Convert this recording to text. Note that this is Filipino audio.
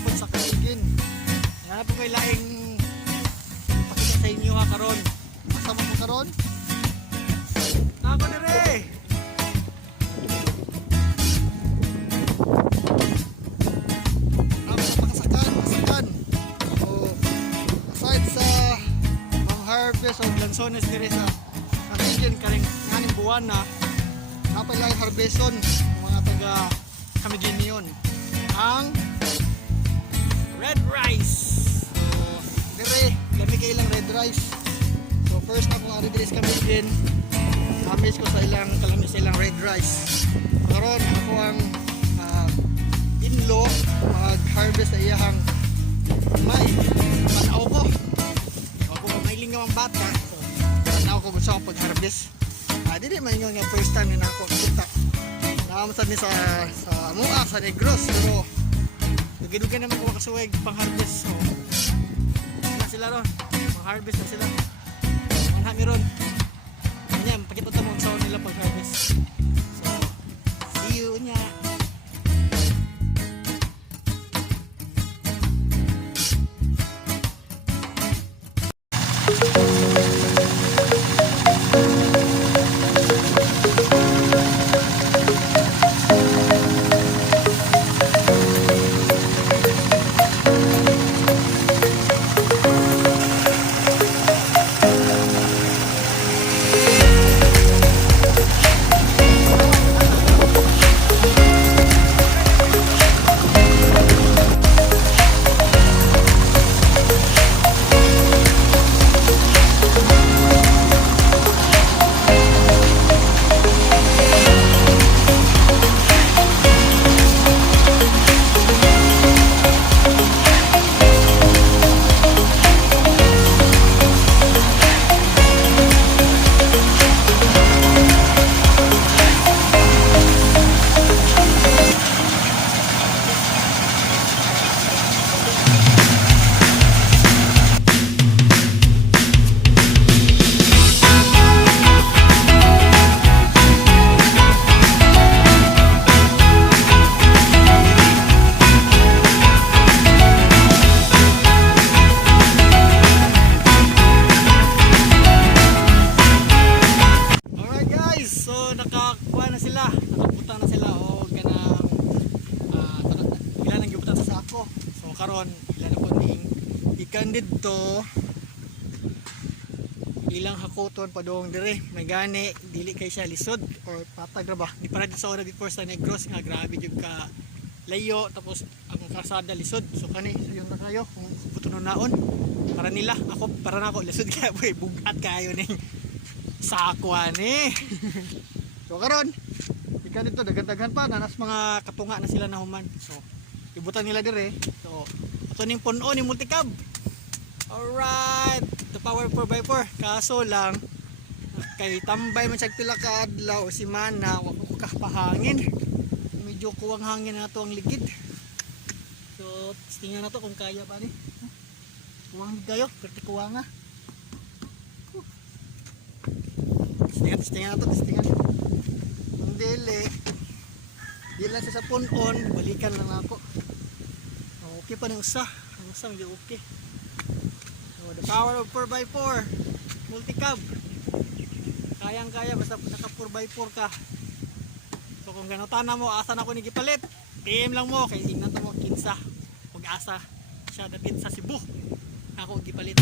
po sa kaligin. Yan po kay laing pakita sa inyo ha karon. Kasama mo karon? Ako dire. Ako sa pakasakan. So, aside sa mga harvest o lansones dire sa kaligin karing nganing buwan na napalay harveston mga taga Camiguin ang red rice. So, dire, kami kay ilang red rice. So, first na kung ari dire sa Camiguin, kamis ko sa ilang kalamis sa ilang red rice. Karon ako ang inlo mag-harvest sa iyang may panaw ko. Ako mailing nga ang bata. So, panaw ko gusto akong pag-harvest. Dili man yung first time na ako kita. Nakamasad ni sa Mua, sa Negros, pero dugi-dugi naman ko kasuwag pang-harvest. So, sila ron, pang-harvest na sila. Manghami ron. Ganyan, pakita mo ang sound nila pag-harvest. So, see you nya. Nakakuha na sila, nakapunta na sila o ganang ilan ang gibutan sa sako. So karon ilan na po ning ikan dito ilang hakoton padong dire may gani dili kay siya lisod or patag ra ba di para dito sa una before sa Negros nga grabe jud ka layo tapos ang kasada lisod. So kani yung na kayo kung buton naon para nila ako para na ako lisod kaya boy bugat kayo ning sako ani. So karon, ikan dito daghan-daghan pa nanas mga katunga na sila na human. So ibutan nila dire. So ato ning puno ni multicab. Alright, the power 4x4. Kaso lang kay tambay man siya pila ka adlaw o semana wa ko kahangin. Medyo kuwang hangin na to ang ligid. So tingnan na to kung kaya pa ni. Kuwang gayo, perti kuwanga. Tingnan na to, tingnan. Dili lang siya sa punon, balikan lang ako. Okay pa ng usa, ang usa medyo okay. So the power of 4x4 multicab, kayang kaya basta naka 4x4 ka. So kung ganutan na mo asa na ko ni gipalit, PM lang mo kay tingnan to mo kinsa ug asa siya dapit sa Cebu ako gipalit.